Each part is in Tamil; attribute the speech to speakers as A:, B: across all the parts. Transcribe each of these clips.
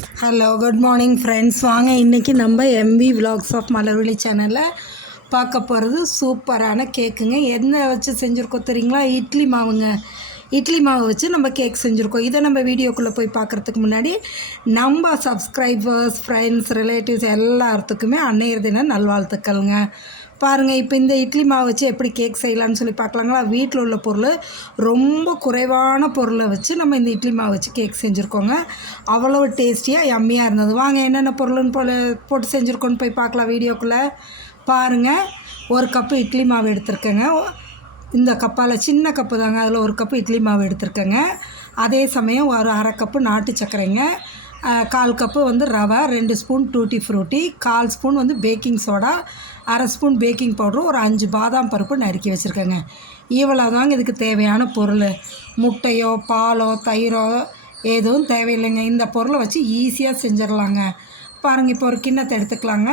A: ஹலோ குட் மார்னிங் ஃப்ரெண்ட்ஸ் வாங்க இன்றைக்கி நம்ம எம்பி விலாக்ஸ் ஆஃப் மலர்விழி சேனலில் பார்க்க போகிறது சூப்பரான கேக்குங்க என்ன வச்சு செஞ்சுருக்கோம் தெரியுங்களா? இட்லி மாவுங்க. இட்லி மாவு வச்சு நம்ம கேக் செஞ்சுருக்கோம். இதை நம்ம வீடியோக்குள்ளே போய் பார்க்குறதுக்கு முன்னாடி நம்ம சப்ஸ்கிரைபர்ஸ் ஃப்ரெண்ட்ஸ் ரிலேட்டிவ்ஸ் எல்லாத்துக்குமே அன்னையர் தின நல்வாழ்த்துக்கள்ங்க. பாருங்கள் இப்போ இந்த இட்லி மாவு வச்சு எப்படி கேக் செய்யலாம்னு சொல்லி பார்க்கலாங்களா? வீட்டில் உள்ள பொருள் ரொம்ப குறைவான பொருளை வச்சு நம்ம இந்த இட்லி மாவு வச்சு கேக் செஞ்சுருக்கோங்க. அவ்வளோ டேஸ்டியாக எம்மியாக இருந்தது. வாங்க என்னென்ன பொருள்னு போல போட்டு செஞ்சுருக்கோன்னு போய் பார்க்கலாம் வீடியோக்குள்ளே. பாருங்கள் ஒரு கப்பு இட்லி மாவு எடுத்திருக்கேங்க. இந்த கப்பால் சின்ன கப்பு தாங்க அதில் ஒரு கப்பு இட்லி மாவு எடுத்திருக்கேங்க. அதே சமயம் ஒரு அரை கப்பு நாட்டு சர்க்கரைங்க. கால் கப்பு வந்து ரவை ரெண்டு ஸ்பூன் டூட்டி ஃப்ரூட்டி கால் ஸ்பூன் வந்து பேக்கிங் சோடா அரை ஸ்பூன் பேக்கிங் பவுட்ரு ஒரு அஞ்சு பாதாம் பருப்பு நறுக்கி வச்சுருக்கேங்க. இவ்வளோ தாங்க இதுக்கு தேவையான பொருள். முட்டையோ பாலோ தயிரோ எதுவும் தேவையில்லைங்க. இந்த பொருளை வச்சு ஈஸியாக செஞ்சிடலாங்க. பாருங்கள் இப்போ ஒரு கிண்ணத்தை எடுத்துக்கலாங்க.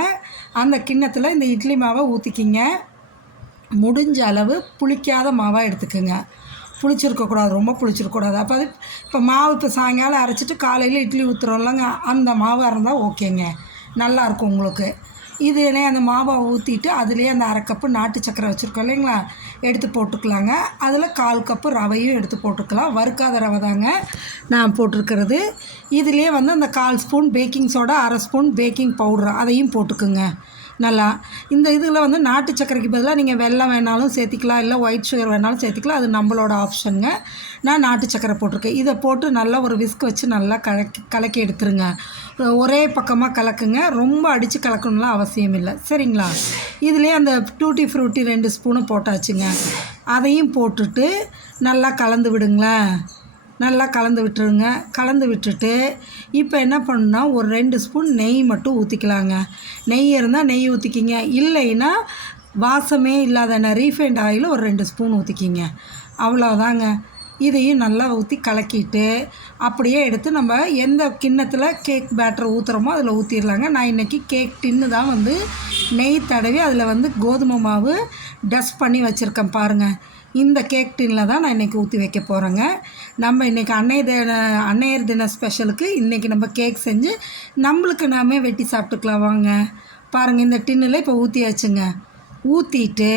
A: அந்த கிண்ணத்தில் இந்த இட்லி மாவை ஊற்றிக்கிங்க முடிஞ்ச அளவு புளிக்காத மாவாக எடுத்துக்கோங்க. புளிச்சிருக்கக்கூடாது ரொம்ப புளிச்சிருக்கக்கூடாது. அப்போ அது இப்போ மாவு இப்போ சாயங்காலம் அரைச்சிட்டு காலையில் இட்லி ஊற்றுறோம்லங்க அந்த மாவாக இருந்தால் ஓகேங்க. நல்லாயிருக்கும் உங்களுக்கு. இதுலேயே அந்த மாவை ஊற்றிட்டு அதுலேயே அந்த அரை கப்பு நாட்டு சக்கரை வச்சுருக்கோம் இல்லைங்களா எடுத்து போட்டுக்கலாங்க. அதில் கால் கப்பு ரவையும் எடுத்து போட்டுக்கலாம். வறுக்காத ரவை தாங்க நான் போட்டிருக்கிறது. இதுலேயே வந்து அந்த கால் ஸ்பூன் பேக்கிங் சோடா அரை ஸ்பூன் பேக்கிங் பவுடர் அதையும் போட்டுக்குங்க. நல்லா. இந்த இதில் வந்து நாட்டு சர்க்கரைக்கு பதிலாக நீங்கள் வெள்ளம் வேணாலும் சேர்த்திக்கலாம் இல்லை ஒயிட் சுகர் வேணாலும் சேர்த்திக்கலாம். அது நம்மளோட ஆப்ஷனுங்க நான் நாட்டு சர்க்கரை போட்டிருக்கேன். இதை போட்டு நல்லா ஒரு விஸ்க் வச்சு நல்லா கலக்கி கலக்கி எடுத்துருங்க. ஒரே பக்கமாக கலக்குங்க. ரொம்ப அடித்து கலக்கணும்லாம் அவசியம் இல்லை. சரிங்களா? இதுலேயே அந்த டூட்டி ஃப்ரூட்டி ரெண்டு ஸ்பூனும் போட்டாச்சுங்க. அதையும் போட்டுட்டு நல்லா கலந்து விடுங்களேன். நல்லா கலந்து விட்டுருங்க. கலந்து விட்டுட்டு இப்போ என்ன பண்ணுன்னா ஒரு ரெண்டு ஸ்பூன் நெய் மட்டும் ஊற்றிக்கலாங்க நெய் இருந்தால் நெய் ஊற்றிக்கிங்க இல்லைன்னா வாசமே இல்லாத என்ன ரீஃபைண்ட் ஆயில் ஒரு ரெண்டு ஸ்பூன் ஊற்றிக்கிங்க அவ்வளோதாங்க இதையும் நல்லா ஊற்றி கலக்கிட்டு அப்படியே எடுத்து நம்ம எந்த கிண்ணத்தில் கேக் பேட்டர் ஊற்றுறோமோ அதில் ஊற்றிடலாங்க நான் இன்றைக்கி கேக் டின்னு தான் வந்து நெய் தடவி அதில் வந்து கோதுமை மாவு டஸ்ட் பண்ணி வச்சுருக்கேன் பாருங்கள் இந்த கேக் டின்னில் தான் நான் இன்றைக்கி ஊற்றி வைக்க போகிறேங்க நம்ம இன்றைக்கி அன்னைய தின அன்னையர் தின ஸ்பெஷலுக்கு இன்றைக்கி நம்ம கேக் செஞ்சு நம்மளுக்கு நாமே வெட்டி சாப்பிட்டுக்கலாம் வாங்க. பாருங்கள் இந்த டின்னில் இப்போ ஊற்றியாச்சுங்க ஊற்றிட்டு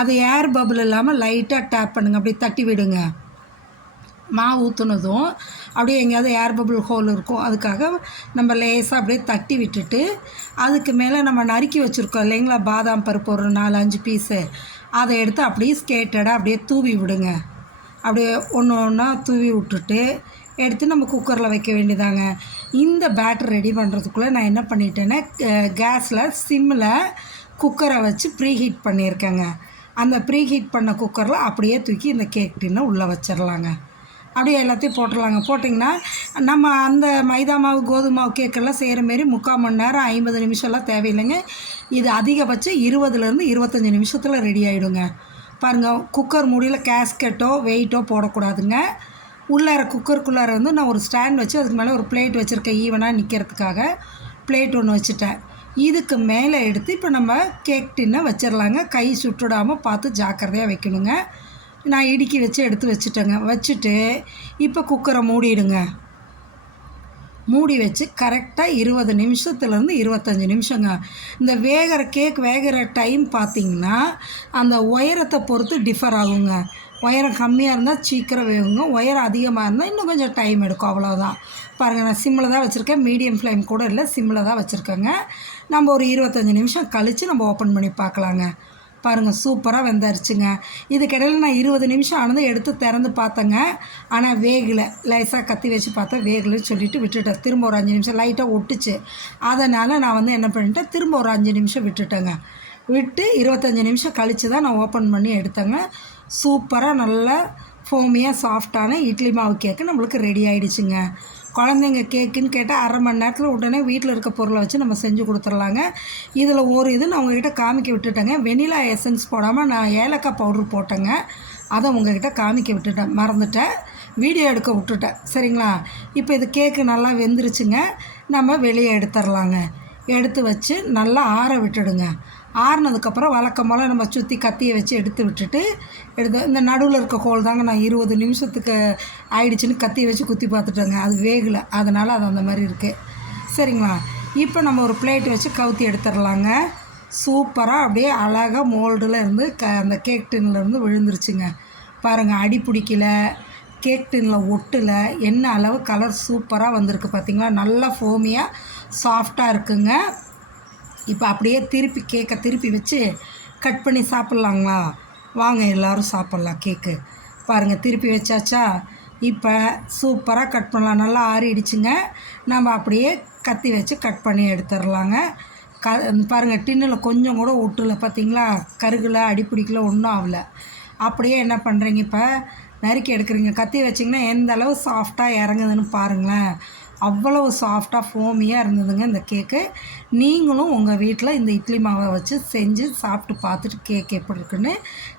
A: அது ஏர் பபுள் இல்லாமல் லைட்டாக டேப் பண்ணுங்கள் அப்படியே தட்டி விடுங்க. மாவு ஊற்றுனதும் அப்படியே எங்கேயாவது ஏர் பபிள் ஹோல் இருக்கும் அதுக்காக நம்ம லேசாக அப்படியே தட்டி விட்டுட்டு அதுக்கு மேலே நம்ம நறுக்கி வச்சுருக்கோம் இல்லைங்களா பாதாம் பருப்பு ஒரு நாலு அஞ்சு பீஸு அதை எடுத்து அப்படியே ஸ்கேட்டடாக அப்படியே தூவி விடுங்க. அப்படியே ஒன்று ஒன்றா தூவி விட்டுட்டு எடுத்து நம்ம குக்கரில் வைக்க வேண்டியதாங்க. இந்த பேட்டர் ரெடி பண்ணுறதுக்குள்ளே நான் என்ன பண்ணிட்டேன்னா கேஸில் சிம்மில் குக்கரை வச்சு ப்ரீ ஹீட் பண்ணியிருக்கேங்க. அந்த ப்ரீ ஹீட் பண்ண குக்கரில் அப்படியே தூக்கி இந்த கேக் டின்னை உள்ளே வச்சிடலாங்க அப்படியே எல்லாத்தையும் போட்டுடலாங்க. போட்டிங்கன்னா நம்ம அந்த மைதா மாவு கோதுமை மாவு கேக்கெல்லாம் செய்கிற மாரி முக்கால் மணி நேரம் ஐம்பது நிமிஷம்லாம் தேவையில்லைங்க. இது அதிகபட்சம் இருபதுலேருந்து இருபத்தஞ்சி நிமிஷத்தில் ரெடி ஆகிடுங்க பாருங்கள் குக்கர் மூடியில் கேஸ்கெட்டோ வெயிட்டோ போடக்கூடாதுங்க. உள்ளார குக்கருக்குள்ளார வந்து நான் ஒரு ஸ்டாண்ட் வச்சு அதுக்கு மேலே ஒரு பிளேட் வச்சுருக்கேன் ஈவனாக நிற்கிறதுக்காக பிளேட் ஒன்று வச்சுட்டேன். இதுக்கு மேலே எடுத்து இப்போ நம்ம கேக் டின்னை வச்சிடலாங்க கை சுட்டுடாமல் பார்த்து ஜாக்கிரதையாக வைக்கணுங்க. நான் இடுக்கி வச்சு எடுத்து வச்சுட்டேங்க. வச்சுட்டு இப்போ குக்கரை மூடிடுங்க. மூடி வச்சு கரெக்டாக இருபது நிமிஷத்துலேருந்து இருபத்தஞ்சி நிமிஷங்க. இந்த வேகிற கேக் வேகிற டைம் பார்த்திங்கன்னா அந்த உயரத்தை பொறுத்து டிஃபர் ஆகுங்க. உயரம் கம்மியாக இருந்தால் சீக்கிரம் வேகுங்க. உயரம் அதிகமாக இருந்தால் இன்னும் கொஞ்சம் டைம் எடுக்கும். அவ்வளோதான் பாருங்கள் நான் சிம்மில் தான் வச்சுருக்கேன். மீடியம் ஃப்ளேம் கூட இல்லை சிம்மில் தான் வச்சுருக்கேங்க. நம்ம ஒரு இருபத்தஞ்சி நிமிஷம் கழித்து நம்ம ஓப்பன் பண்ணி பார்க்கலாங்க. பாருங்கள் சூப்பராக வெந்தரிச்சுங்க. இதுக்கிடையில் நான் இருபது நிமிஷம் ஆனது எடுத்து திறந்து பார்த்தேங்க. ஆனால் வேகலை. லேசாக கத்தி வச்சு பார்த்தா வேகலைன்னு சொல்லிவிட்டு விட்டுட்டேன். திரும்ப ஒரு அஞ்சு நிமிஷம் லைட்டாக ஒட்டுச்சு. அதனால் நான் வந்து என்ன பண்ணிட்டேன்? திரும்ப ஒரு அஞ்சு நிமிஷம் விட்டுட்டேங்க. விட்டு இருபத்தஞ்சி நிமிஷம் கழித்து தான் நான் ஓப்பன் பண்ணி எடுத்தேங்க. சூப்பராக நல்லா ஃபோமியாக சாஃப்டான இட்லி மாவு கேக்கு நம்மளுக்கு ரெடி ஆகிடுச்சுங்க குழந்தைங்க கேக்குன்னு கேட்டால் அரை மணி நேரத்தில் உடனே வீட்டில் இருக்க பொருளை வச்சு நம்ம செஞ்சு கொடுத்துர்லாங்க இதில் ஒரு இது நான் உங்ககிட்ட காமிக்க விட்டுட்டேங்க. வெனிலா எசன்ஸ் போடாமல் நான் ஏலக்காய் பவுடர் போட்டேங்க. அதை உங்ககிட்ட காமிக்க விட்டுட்டேன். மறந்துட்டேன். வீடியோ எடுக்க விட்டுட்டேன். சரிங்களா? இப்போ இது கேக்கு நல்லா வெந்துருச்சுங்க. நம்ம வெளியே எடுத்துடலாங்க. எடுத்து வச்சு நல்லா ஆற விட்டுடுங்க. ஆறுனதுக்கப்புறம் வழக்கம் போல் நம்ம சுற்றி கத்தியை வச்சு எடுத்து விட்டுட்டு எடுத்து இந்த நடுவில் இருக்க கோல் தாங்க நான் இருபது நிமிஷத்துக்கு ஆயிடுச்சுன்னு கத்தியை வச்சு குத்தி பார்த்துட்டேங்க. அது வேகலை. அதனால் அது அந்த மாதிரி இருக்குது சரிங்களா? இப்போ நம்ம ஒரு பிளேட் வச்சு கவுத்தி எடுத்துடலாங்க. சூப்பராக அப்படியே அழகாக மோல்டில் இருந்து க அந்த கேக் டின்லேருந்து விழுந்துருச்சுங்க. பாருங்கள் அடி பிடிக்கல. கேக் டின்னில் ஒட்டல. என்ன அளவு கலர் சூப்பராக வந்திருக்கு பார்த்தீங்களா நல்லா ஃபோமியாக சாஃப்டாக இருக்குங்க. இப்போ அப்படியே திருப்பி கேக்கை திருப்பி வச்சு கட் பண்ணி சாப்பிட்லாங்களா? வாங்க எல்லோரும் சாப்பிட்லாம் கேக்கு பாருங்கள் திருப்பி வச்சாச்சா? இப்போ சூப்பராக கட் பண்ணலாம். நல்லா ஆறிடுச்சுங்க. நம்ம அப்படியே கத்தி வச்சு கட் பண்ணி எடுத்துடலாங்க. க பாருங்கள் டின்னில் கொஞ்சம் கூட ஒட்டல பார்த்தீங்களா கருகில் அடிப்பிடிக்கல ஒன்றும் ஆகல அப்படியே என்ன பண்ணுறீங்க இப்போ? நறுக்கி எடுக்கிறீங்க. கத்தி வச்சிங்கன்னா எந்த அளவு சாஃப்டாக இறங்குதுன்னு பாருங்களேன். அவ்வளவு சாஃப்டாக ஃபோமியாக இருந்ததுங்க இந்த கேக்கு நீங்களும் உங்கள் வீட்டில் இந்த இட்லி மாவை வச்சு செஞ்சு சாப்பிட்டு பார்த்துட்டு கேக் எப்படி இருக்குன்னு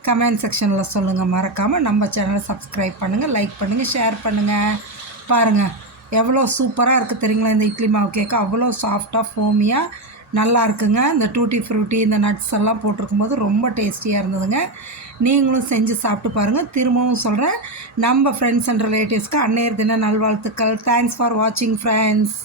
A: கமெண்ட் செக்ஷனில் சொல்லுங்கள் மறக்காமல் நம்ம சேனலை சப்ஸ்கிரைப் பண்ணுங்கள் லைக் பண்ணுங்கள் ஷேர் பண்ணுங்கள் பாருங்கள் எவ்வளோ சூப்பராக இருக்குது தெரியுங்களா இந்த இட்லி மாவு கேக்கு அவ்வளோ சாஃப்டாக ஃபோமியாக நல்லா இருக்குங்க இந்த டூட்டி ஃப்ரூட்டி இந்த நட்ஸ் எல்லாம் போட்டிருக்கும் போது ரொம்ப டேஸ்டியாக இருந்ததுங்க. நீங்களும் செஞ்சு சாப்பிட்டு பாருங்கள் திரும்பவும் சொல்கிறேன் நம்ம ஃப்ரெண்ட்ஸ் அண்ட் ரிலேட்டிவ்ஸ்க்கு அன்னையர் தின நல்வாழ்த்துக்கள். தேங்க்ஸ் ஃபார் வாட்சிங் ஃப்ரெண்ட்ஸ்